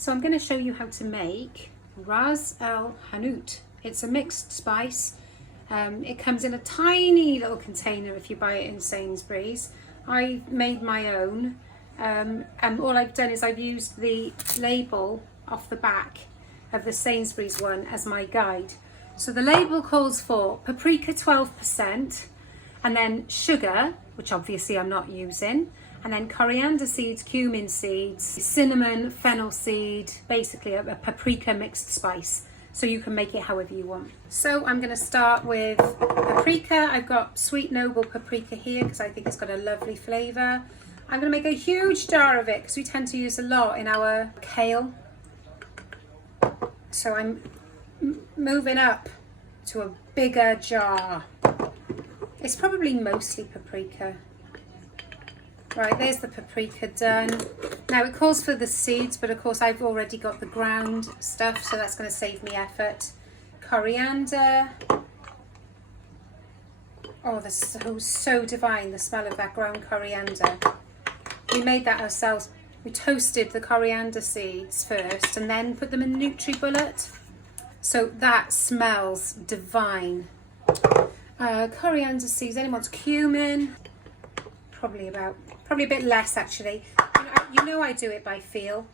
So I'm going to show you how to make Ras El Hanout. It's a mixed spice. It comes in a tiny little container if you buy it in Sainsbury's. I made my own, and all I've done is I've used the label off the back of the Sainsbury's one as my guide. So the label calls for paprika 12%, and then sugar, which obviously I'm not using, and then coriander seeds, cumin seeds, cinnamon, fennel seed, basically a paprika mixed spice. So you can make it however you want. So I'm going to start with paprika. I've got sweet noble paprika here because I think it's got a lovely flavour. I'm going to make a huge jar of it because we tend to use a lot in our kale. So I'm moving up to a bigger jar. It's probably mostly paprika. Right, there's the paprika done. Now it calls for the seeds, but of course I've already got the ground stuff, so that's going to save me effort. Coriander. Oh, that's so divine, the smell of that ground coriander. We made that ourselves. We toasted the coriander seeds first and then put them in NutriBullet. So that smells divine. Coriander seeds, anyone's cumin. Probably a bit less actually. You know I do it by feel.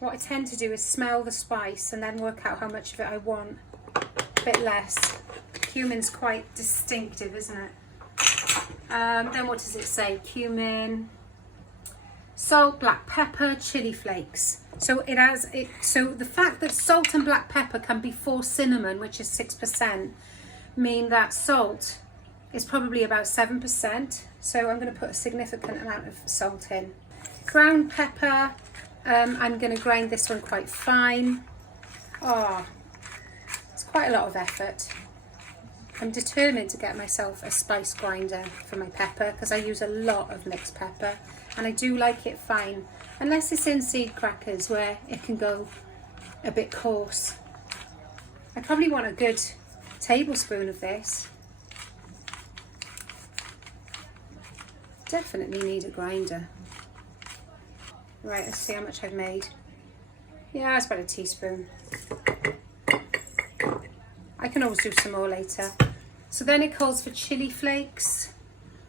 What I tend to do is smell the spice and then work out how much of it I want. A bit less. Cumin's quite distinctive, isn't it? Then what does it say? Cumin, salt, black pepper, chili flakes. So so the fact that salt and black pepper come before cinnamon, which is 6%, mean that salt is probably about 7%. So I'm going to put a significant amount of salt in. Ground pepper, I'm going to grind this one quite fine. Oh, it's quite a lot of effort. I'm determined to get myself a spice grinder for my pepper because I use a lot of mixed pepper and I do like it fine, unless it's in seed crackers where it can go a bit coarse. I probably want a good tablespoon of this. Definitely need a grinder. Right, let's see how much I've made. Yeah, it's about a teaspoon. I can always do some more later. So then it calls for chili flakes.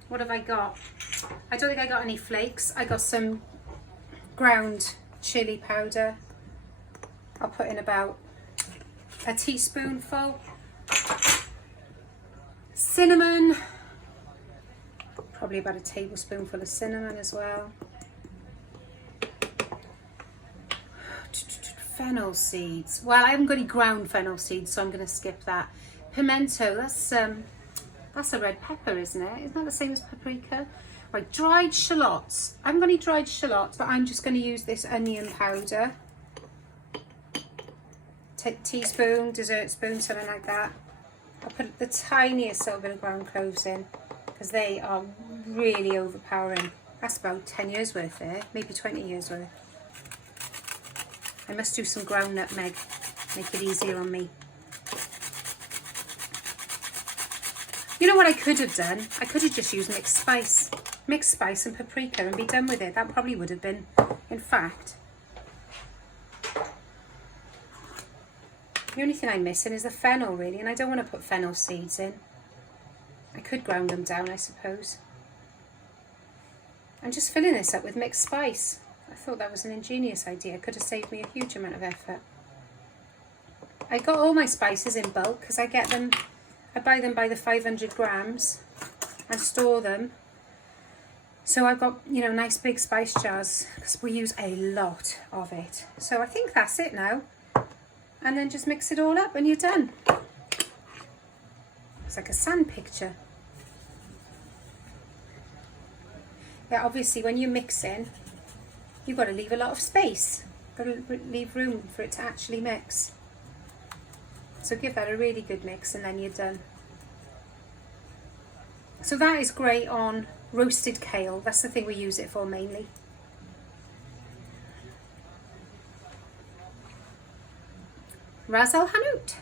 What have I got? I don't think I got any flakes. I got some ground chili powder. I'll put in about a teaspoonful. Cinnamon. Probably about a tablespoonful of cinnamon as well. Fennel seeds. Well, I haven't got any ground fennel seeds, so I'm going to skip that. Pimento, that's a red pepper, isn't it? Isn't that the same as paprika? Right, dried shallots. I haven't got any dried shallots, but I'm just going to use this onion powder. Teaspoon, dessert spoon, something like that. I'll put the tiniest little bit of ground cloves in because they are really overpowering. That's about 10 years worth there, maybe 20 years worth. I must do some ground nutmeg, make it easier on me. You know what I could have done? I could have just used mixed spice and paprika and be done with it. That probably would have been, in fact. The only thing I'm missing is the fennel really, and I don't want to put fennel seeds in. I could ground them down, I suppose. I'm just filling this up with mixed spice. I thought that was an ingenious idea. It could have saved me a huge amount of effort. I got all my spices in bulk because I buy them by the 500 grams and store them. So I've got, you know, nice big spice jars because we use a lot of it. So I think that's it now. And then just mix it all up and you're done. It's like a sand picture. Yeah, obviously when you're mixing, you've got to leave a lot of space. Got to leave room for it to actually mix. So give that a really good mix and then you're done. So that is great on roasted kale. That's the thing we use it for mainly. Ras El Hanout.